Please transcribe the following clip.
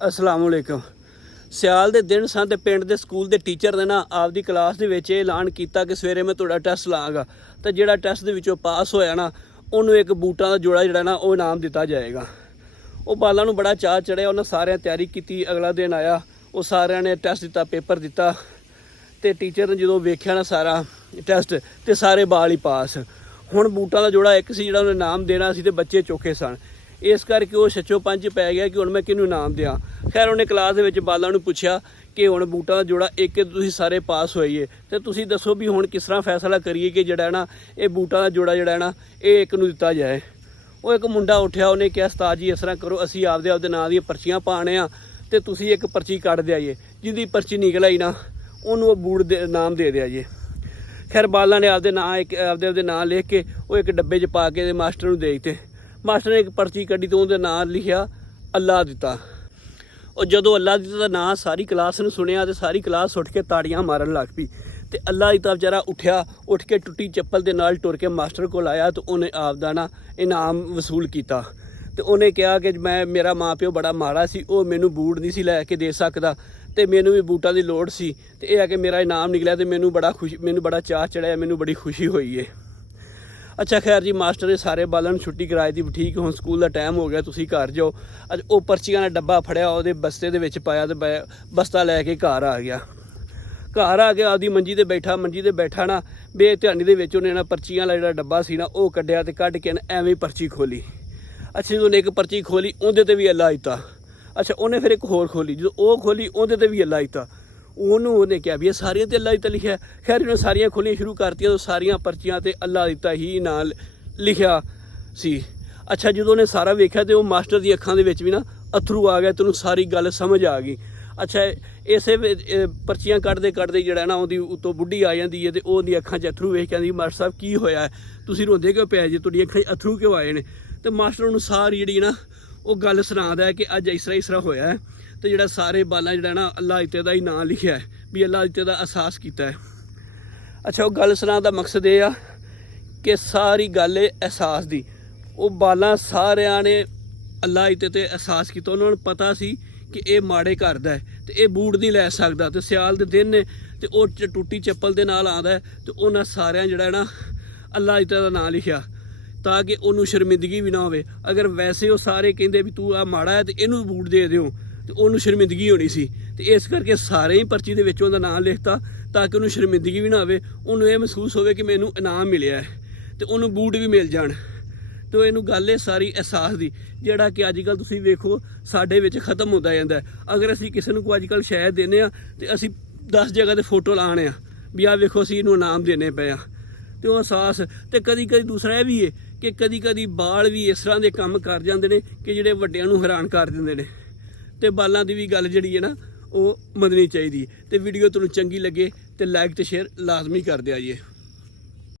अस्सलाम वालेकुम। सियाल दे दिन सन ते पिंड दे स्कूल दे टीचर ने ना आपदी क्लास दे विच ऐलान कीता कि सवेरे मैं तुहाडा टैस्ट लांगा ते जिहड़ा टैस्ट दे विचों पास होया ना उन्होंने एक बूटां दा जोड़ा जिहड़ा ना वो इनाम दिता जाएगा। वो बालां नूं बड़ा चाऽ चढ़िया, उन्हें सारे तैयारी की। अगला दिन आया, वो सारिਆਂ ने टैस्ट दिता, पेपर दिता ते टीचर ने जो वेख्या ना सारा टैस्ट ते सारे बाल ही पास। हुण बूटां दा जोड़ा एक सी जिहड़ा उन्हें इनाम देना सी ते बच्चे चौखे सन, इस करके वो छच्चो पंज पै गया कि हुण मैं किहनूं इनाम देआं। खैर उन्हें क्लास दे विच बालां नूं पुछया कि हुण बूटां दा जोड़ा एक तुसीं सारे पास होइए ते तुसीं दसो भी हुण किस तरह फैसला करिए कि जिहड़ा ना ये बूटां दा जोड़ा जिहड़ा ना ये एक नूं दिता जाए। वो एक मुंडा उठिया, उन्हें कहा उस्ताद जी इस तरह करो, असीं आपदे नां दी पर्चियां पाने आ ते तुसीं एक पर्ची कट दे आइए, जिहदी पर्ची निकल आई ना उन्होंने वो बूट दे नाम दे दिया जी। खैर बालां ने आपदे नां लिख के वो एक डब्बे च पा के मास्टर नूं दे दित्ते। मास्टर ने एक पर्ची कड्ढी तो उहदे नां लिखिया अल्लाह दिता। और जदों अल्लाह दिता दा नां सारी क्लास ने सुनिया तो सारी क्लास उठ के ताड़ियां मारन लग पई ते अल्लाह दिता बेचारा उठिया, उठ के टुट्टी चप्पल के नाल टुर के मास्टर कोल आया तो उन्हें आपदा ना इनाम वसूल किया। तो उन्हें कहा कि मैं मेरा माँ प्यो बड़ा माड़ा सी, वो मैनू बूट नहीं सी लैके दे सकदा ते मैनू भी बूटां की लोड़ सी ते यह है कि मेरा इनाम निकलिया तो मैनू बड़ा चाह चढ़िया, मैनू बड़ी खुशी हुई है। अच्छा खैर जी, मास्टर ने सारे बालों छुट्टी कराई थी, ठीक हुण स्कूल का टाइम हो गया, तुसीं घर जाओ। अज वो पर्चियां का डब्बा फड़िया, वो बस्ते दे विच पाया तो बस्ता लैके घर आ गया। घर आ गया, आपदी मंजी ते बैठा ना बेध्यानी दे विच उन्हें ना पर्चियां वाला जिहड़ा डब्बा सी ना वो कड्ढिया ते कड्ढ के ना एवें पर्ची खोली। अच्छा जो एक पर्ची खोली उहदे ते भी अल्लाह दिता। अच्छा उन्हें फिर एक होर खोली, जो वो खोली उहदे ते भी अल्लाह दिता। उन्होंने क्या भी सारिया तो अल्लाह दिता लिखा। खैर उन्हें सारिया खोलियां शुरू करतियां तो सारिया पर्चियां ते अल्लाह दिता ही नाल लिखिया सी। अच्छा जो उन्हें सारा वेख्या तो मास्टर की अखां दे विच भी ना अथरू आ गया, तो सारी गल समझ आ गई। अच्छा इसे पर्चियां कट्टदे कट्टदे जिहड़ा ना उहदी उत्तों बुढ़ी आ जाती है तो उहदी अखां च अथरू वेख के आंदी मास्टर साहब की होया है, तुसीं रोंदे क्यों पे जे, तुहाडी अखां च अथरू क्यों आए ने। तो मास्टर उन्होंने सारी जी ना वो गल सुनादा है कि अज इस तरह होया है तो जिहड़ा सारे बालां जिहड़ा ना अल्लाह दिते दा ही नां लिखिया है भी अल्लाह दिते दा एहसास किया है। अच्छा वो गल सुनाने का मकसद ये आ कि सारी गल है एहसास दी। वो बालां सारियां ने अल्लाह दिते ते एहसास किया, उन्होंने पता सी कि ये माड़े घर दा है तो ये बूट नहीं लै सकदा तो सियाल दे दिन ने तो वो टुट्टी चप्पल के नाल आंदा है तो उन्हें सारियां जिहड़ा ना अल्लाह दिते दा नां लिखिया ताकि उन्होंने शर्मिंदगी भी ना हो। अगर वैसे वो सारे कहिंदे भी तू आ माड़ा है तो इनू बूट दे दिओ तो उन्होंने शर्मिंदगी होनी सी, तो इस करके सारे ही पर्ची दे विच उहदा नाम लिखता ताकि उन्होंने शर्मिंदगी भी ना हो, उन्होंने ये महसूस हो कि मैनू इनाम मिलिया है तो उन्होंने बूट भी मिल जाण। तो इनू गल है सारी एहसास दी जिहड़ा कि अजकल तुसीं वेखो साडे विच खत्म होंदा जांदा है। अगर असीं किसी नूं कोई अजकल शै देने आ तो असीं 10 जगह ते फोटो लाने आ भी आ वेखो असीं इनू इनाम देने पे आ। तो एहसास तो कदी कदी दूसरा यह भी है कि कदी कदी बाल भी इस तरह के काम कर जाते हैं कि जिहड़े वड्डियां नूं हैरान कर दिंदे ने। तो बालों की भी गल जी है ना वो मननी चाहिए। तो वीडियो तुहानूं चंगी लगे तो लाइक तो शेयर लाजमी कर दिया जी।